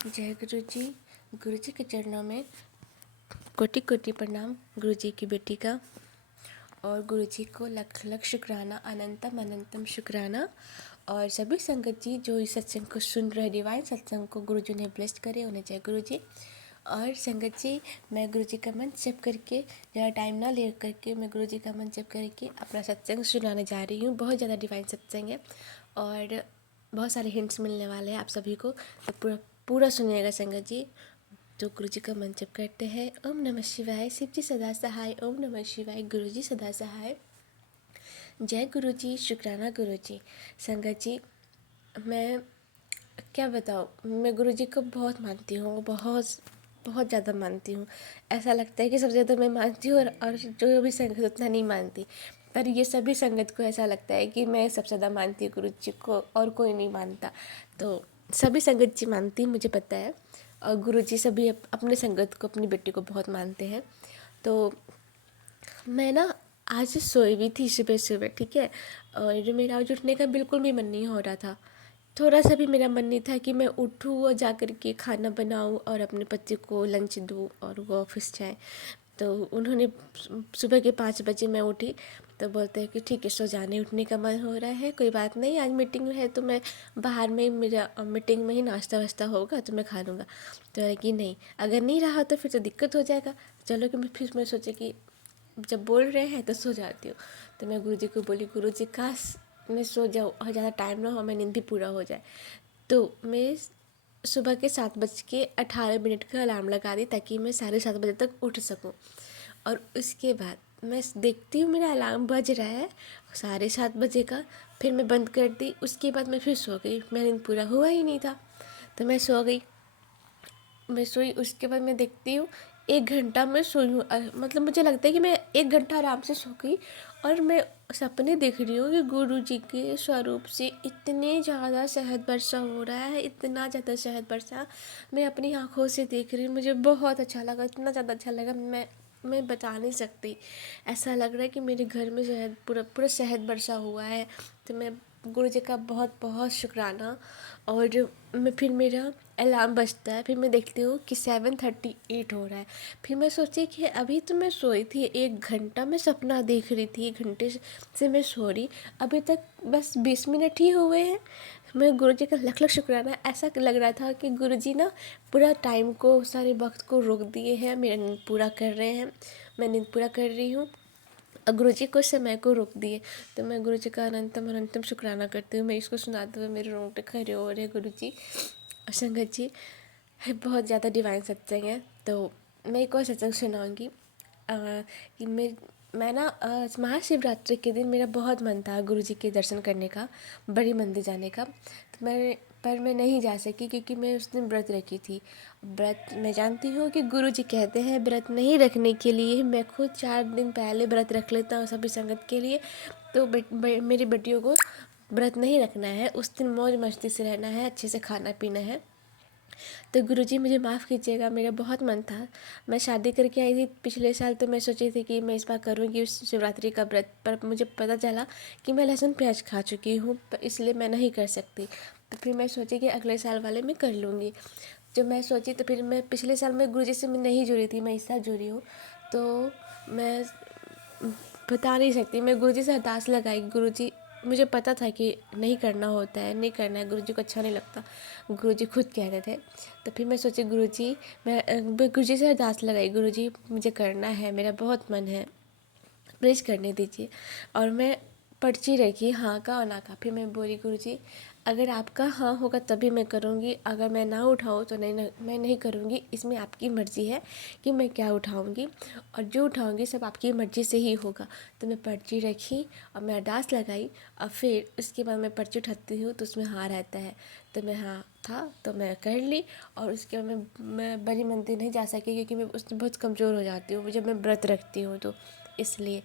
जय गुरु जी। गुरु जी के चरणों में कोटि कोटि प्रणाम। गुरु जी की बेटी का और गुरु जी को लख लख शुक्राना, अनंतम अनंतम शुक्राना। और सभी संगत जी जो इस सत्संग को सुन रहे, डिवाइन सत्संग को गुरु जी ने ब्लेस्ड करे, उन्हें जय गुरु जी। और संगत जी, मैं गुरु जी का मंत्र जप करके, ज़्यादा टाइम ना ले करके, मैं गुरु जी का मंत्र जप करके अपना सत्संग सुनाने जा रही हूँ। बहुत ज़्यादा डिवाइन सत्संग है और बहुत सारे हिंट्स मिलने वाले हैं आप सभी को, तो पूरा पूरा सुनिएगा संगत जी। तो गुरु जी का मंत्र जप करते हैं। ओम नमः शिवाय, शिव जी सदा सहाय। ओम नमः शिवाय, गुरु जी सदा सहाय। जय गुरु जी, शुक्राना गुरु जी। संगत जी, मैं क्या बताऊँ, मैं गुरु जी को बहुत मानती हूँ, बहुत बहुत ज़्यादा मानती हूँ। ऐसा लगता है कि सबसे ज़्यादा मैं मानती हूँ और जो भी संगत उतना नहीं मानती। पर ये सभी संगत को ऐसा लगता है कि मैं सबसे ज़्यादा मानती हूँ गुरु जी को और कोई नहीं मानता। तो सभी संगत जी मानती हैं, मुझे पता है। और गुरु जी सभी अपने संगत को, अपनी बेटी को बहुत मानते हैं। तो मैं ना आज सोई हुई थी सुबह सुबह, ठीक है। और मेरा आज उठने का बिल्कुल भी मन नहीं हो रहा था। थोड़ा सा भी मेरा मन नहीं था कि मैं उठूँ और जा कर के खाना बनाऊँ और अपने पति को लंच दूँ और वो ऑफिस जाए। तो उन्होंने सुबह के 5 बजे मैं उठी तो बोलते हैं कि ठीक है, सो जाने, उठने का मन हो रहा है, कोई बात नहीं, आज मीटिंग है तो मैं बाहर में, मेरा मीटिंग में ही नाश्ता वास्ता होगा तो मैं खा लूँगा। तो है कि नहीं, अगर नहीं रहा तो फिर तो दिक्कत हो जाएगा। चलो कि फिर मैं सोचे कि जब बोल रहे हैं तो सो जाती हूँ। तो मैं गुरु जी को बोली, गुरु जी काश मैं सो जाऊँ और ज़्यादा टाइम ना हो, मैं नींद भी पूरा हो जाए। तो मैं सुबह के 7:18 का अलार्म लगा दी ताकि मैं 7:30 बजे तक उठ सकूँ। और उसके बाद मैं देखती हूँ मेरा अलार्म बज रहा है 7:30 बजे का। फिर मैं बंद कर दी। उसके बाद मैं फिर सो गई, मेरा नींद पूरा हुआ ही नहीं था। तो मैं सो गई, मैं सोई। उसके बाद मैं देखती हूँ 1 घंटा मैं सोई हूँ। मतलब मुझे लगता है कि मैं 1 घंटा आराम से सो गई और मैं सपने देख रही हूँ कि गुरु जी के स्वरूप से इतने ज़्यादा शहद वर्षा हो रहा है, इतना ज़्यादा शहद वर्षा मैं अपनी आँखों से देख रही हूँ। मुझे बहुत अच्छा लगा, इतना ज़्यादा अच्छा लगा, मैं बता नहीं सकती। ऐसा लग रहा है कि मेरे घर में शहद, पूरा पूरा शहद वर्षा हुआ है। तो मैं गुरु जी का बहुत बहुत शुक्राना। और मैं फिर मेरा अलार्म बजता है, फिर मैं देखती हूँ कि 7:38 हो रहा है। फिर मैं सोची कि अभी तो मैं सोई थी, 1 घंटा मैं सपना देख रही थी, 1 घंटे से मैं सो रही, अभी तक बस 20 मिनट ही हुए हैं। मैं गुरु जी का लख लख शुक्राना। ऐसा लग रहा था कि गुरु जी ना पूरा टाइम को, सारे वक्त को रोक दिए हैं, मेरा नींद पूरा कर रहे हैं, मैं नींद पूरा कर रही हूँ और गुरु जी को समय को रोक दिए। तो मैं गुरु जी का अनंतम अनंतम शुक्राना करती हूँ। मैं इसको सुनाते हुए मेरे रोंगटे खड़े हो रहे हैं गुरु जी। और संगत जी, बहुत ज़्यादा डिवाइन सत्संग है। तो मैं एक और सत्संग सुनाऊँगी कि मैं ना महाशिवरात्रि के दिन मेरा बहुत मन था गुरु जी के दर्शन करने का, बड़ी मंदिर जाने का। तो मैं नहीं जा सकी क्योंकि मैं उस दिन व्रत रखी थी। व्रत मैं जानती हूँ कि गुरु जी कहते हैं व्रत नहीं रखने के लिए। मैं खुद 4 दिन पहले व्रत रख लेता हूँ सभी संगत के लिए। तो मेरी बेटियों को व्रत नहीं रखना है, उस दिन मौज मस्ती से रहना है, अच्छे से खाना पीना है। तो गुरुजी मुझे माफ़ कीजिएगा, मेरा बहुत मन था। मैं शादी करके आई थी पिछले साल, तो मैं सोची थी कि मैं इस बार करूँगी उस शिवरात्रि का व्रत, पर मुझे पता चला कि मैं लहसुन प्याज खा चुकी हूँ, इसलिए मैं नहीं कर सकती। तो फिर मैं सोची कि अगले साल वाले में कर लूँगी। जब मैं सोची तो फिर मैं पिछले साल में गुरुजी से मैं नहीं जुड़ी थी, मैं इस साल जुड़ी हूँ। तो मैं बता नहीं सकती, मैं गुरुजी से अरदास लगाई, गुरुजी, मुझे पता था कि नहीं करना होता है, नहीं करना है, गुरुजी को अच्छा नहीं लगता, गुरुजी खुद कहते थे। तो फिर मैं सोची गुरुजी, मैं गुरुजी से अरदास लगाई, गुरुजी मुझे करना है, मेरा बहुत मन है, प्लीज़ करने दीजिए। और मैं पर्ची रखी हाँ का और ना का। फिर मैं बोली गुरुजी, अगर आपका हाँ होगा तभी मैं करूँगी, अगर मैं ना उठाऊँ तो मैं नहीं करूँगी, इसमें आपकी मर्ज़ी है कि मैं क्या उठाऊँगी, और जो उठाऊँगी सब आपकी मर्ज़ी से ही होगा। तो मैं पर्ची रखी और मैं अरदास लगाई और फिर उसके बाद मैं पर्ची उठाती हूँ तो उसमें हाँ रहता है। तो मैं हाँ था तो मैं कर ली। और उसके बाद मैं बड़ी मंदिर नहीं जा सकी क्योंकि मैं उसमें बहुत कमज़ोर हो जाती हूँ जब मैं व्रत रखती हूँ, तो इसलिए।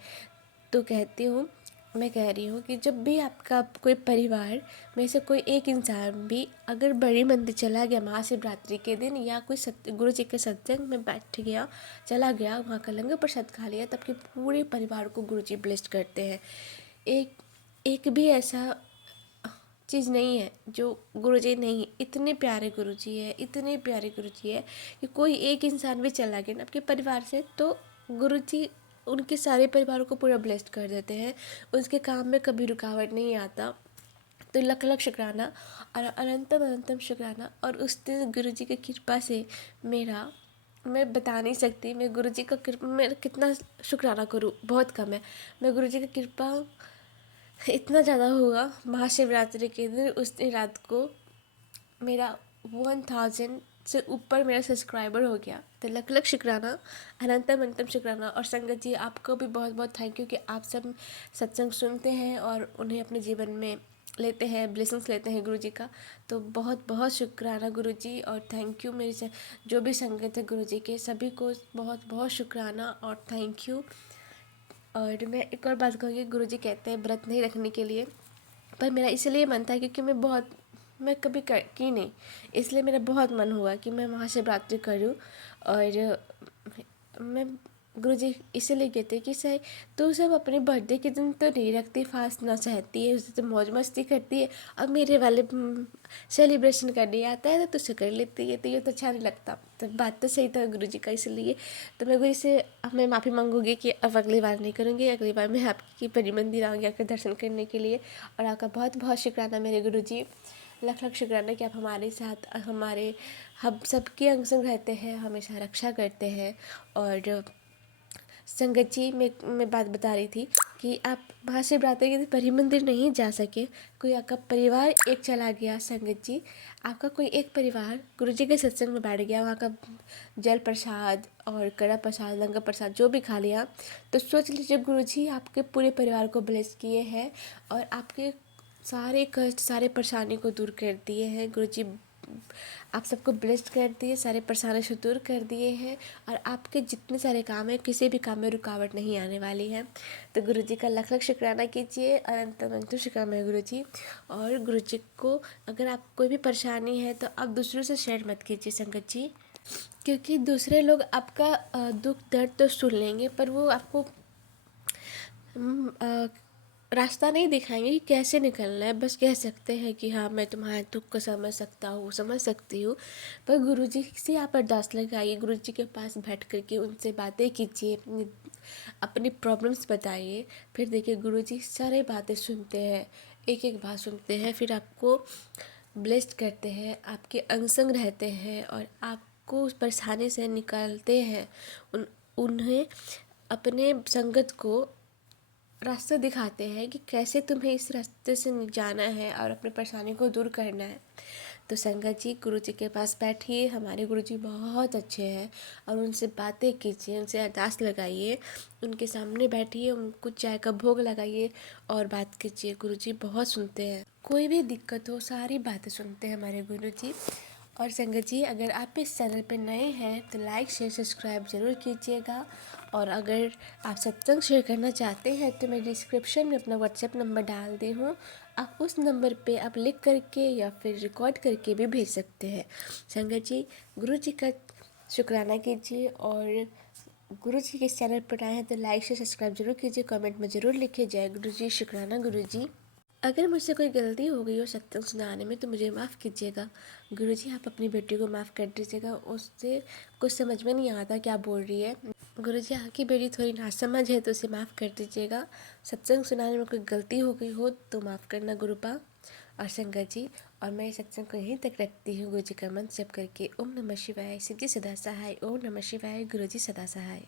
तो कहती हूँ, मैं कह रही हूँ कि जब भी आपका कोई परिवार में से कोई एक इंसान भी अगर बड़ी मंदिर चला गया महाशिवरात्रि के दिन, या कोई गुरु जी के सत्संग में बैठ गया, चला गया, वहाँ का लंगर प्रसाद खा लिया, तब के पूरे परिवार को गुरु जी ब्लेस्ड करते हैं। एक एक भी ऐसा चीज़ नहीं है जो गुरुजी नहीं, इतने प्यारे गुरुजी है, इतने प्यारे गुरुजी है कि कोई एक इंसान भी चला गया ना आपके परिवार से तो गुरुजी उनके सारे परिवार को पूरा ब्लेस्ड कर देते हैं। उसके काम में कभी रुकावट नहीं आता। तो लख लख शुक्राना और अनंतम अनंतम शुक्राना। और उस दिन गुरुजी की कृपा से मेरा, मैं बता नहीं सकती मैं गुरुजी का कृपा, मैं कितना शुक्राना करूँ, बहुत कम है। मैं गुरुजी की कृपा इतना ज़्यादा हुआ महाशिवरात्रि के दिन, उस दिन रात को मेरा 1000 से ऊपर मेरा सब्सक्राइबर हो गया। तो लख लख शुक्राना, अनंतम अनंतम शुक्राना। और संगत जी आपको भी बहुत बहुत थैंक यू कि आप सब सत्संग सुनते हैं और उन्हें अपने जीवन में लेते हैं, ब्लेसिंग्स लेते हैं गुरुजी का। तो बहुत बहुत शुक्राना गुरुजी और थैंक यू। मेरी जो भी संगत है गुरुजी के सभी को बहुत बहुत शुक्राना और थैंक यू। और मैं एक और बात कहूँगी, गुरुजी कहते हैं व्रत नहीं रखने के लिए, पर मेरा इसलिए मन था क्योंकि मैं कभी की नहीं, इसलिए मेरा बहुत मन हुआ कि मैं महाशिवरात्रि करूँ। और मैं गुरुजी इसीलिए कहते कि सही तू सब अपने बर्थडे के दिन तो नहीं रखती फास्ट, ना चाहती है, उस दिन मौज मस्ती करती है, अब मेरे वाले सेलिब्रेशन करने आता है तो तुझसे कर लेती है, तो ये तो अच्छा नहीं लगता। तो बात तो सही था गुरुजी का, इसलिए तो मैं गुरु से अब मैं माफ़ी मांगूंगी कि अब अगली बार नहीं करूँगी। अगली बार मैं आपकी परी मंदिर आऊँगी आपके दर्शन करने के लिए। और आपका बहुत बहुत शुक्राना मेरे गुरुजी, लख लख शुक्राना कि आप हमारे साथ, हमारे हम सबके अंग संग रहते हैं, हमेशा रक्षा करते हैं। और संगत जी मैं बात बता रही थी कि आप महाशिवरात्रि के दिन परी मंदिर नहीं जा सके, कोई आपका परिवार एक चला गया, संगत जी आपका कोई एक परिवार गुरुजी के सत्संग में बैठ गया, वहाँ का जल प्रसाद और कड़ा प्रसाद, लंगर प्रसाद जो भी खा लिया, तो सोच लीजिए गुरुजी आपके पूरे परिवार को ब्लेस किए हैं और आपके सारे कष्ट, सारे परेशानी को दूर कर दिए हैं गुरुजी। आप सबको ब्लेस्ड कर दिए, सारे परेशानी से दूर कर दिए हैं और आपके जितने सारे काम हैं किसी भी काम में रुकावट नहीं आने वाली है। तो गुरुजी का लख लख शुक्राना कीजिए, अनंत अनंत शुक्राना गुरुजी। और गुरुजी को अगर आप कोई भी परेशानी है तो आप दूसरों से शेयर मत कीजिए संगत जी, क्योंकि दूसरे लोग आपका दुख दर्द तो सुन लेंगे पर वो आपको रास्ता नहीं दिखाएंगे कि कैसे निकलना है। बस कह सकते हैं कि हाँ मैं तुम्हारे दुख को समझ सकता हूँ, समझ सकती हूँ। पर गुरुजी से आप अरदास लगाइए, गुरुजी के पास बैठ कर के उनसे बातें कीजिए, अपनी प्रॉब्लम्स बताइए। फिर देखिए गुरुजी सारे बातें सुनते हैं, एक एक बात सुनते हैं, फिर आपको ब्लेस्ड करते हैं, आपके अंग संग रहते हैं और आपको उस परेशानी से निकालते हैं। उन्हें अपने संगत को रास्ता दिखाते हैं कि कैसे तुम्हें इस रास्ते से जाना है और अपनी परेशानी को दूर करना है। तो संगत जी गुरुजी के पास बैठिए, हमारे गुरुजी बहुत अच्छे हैं और उनसे बातें कीजिए, उनसे अरदास लगाइए, उनके सामने बैठिए, उनको चाय का भोग लगाइए और बात कीजिए। गुरुजी बहुत सुनते हैं, कोई भी दिक्कत हो सारी बातें सुनते हैं हमारे गुरुजी। और संगत जी अगर आप इस चैनल पर नए हैं तो लाइक शेयर सब्सक्राइब ज़रूर कीजिएगा। और अगर आप सत्संग शेयर करना चाहते हैं तो मैं डिस्क्रिप्शन में अपना व्हाट्सएप नंबर डाल दी हूँ, आप उस नंबर पे आप लिख करके या फिर रिकॉर्ड करके भी भेज सकते हैं। संगत जी गुरु जी का शुक्राना कीजिए और गुरु जी के इस चैनल पर आए हैं तो लाइक शेयर सब्सक्राइब जरूर कीजिए, कमेंट में ज़रूर लिखिए जय गुरु जी, शुक्राना गुरु जी। अगर मुझसे कोई गलती हो गई हो सत्संग सुनाने में तो मुझे माफ़ कीजिएगा। गुरुजी आप अपनी बेटी को माफ़ कर दीजिएगा, उससे कुछ समझ में नहीं आता क्या बोल रही है। गुरुजी आपकी बेटी थोड़ी नासमझ है तो उसे माफ़ कर दीजिएगा। सत्संग सुनाने में कोई गलती हो गई हो तो माफ़ करना गुरुपा और संगत जी। और मैं सत्संग को यहीं तक रखती हूँ गुरुजी का मंत्र जप करके। ओम नमः शिवाय, शिव जी सदा सहाय, ओम नमः शिवाय, गुरुजी सदा सहाय।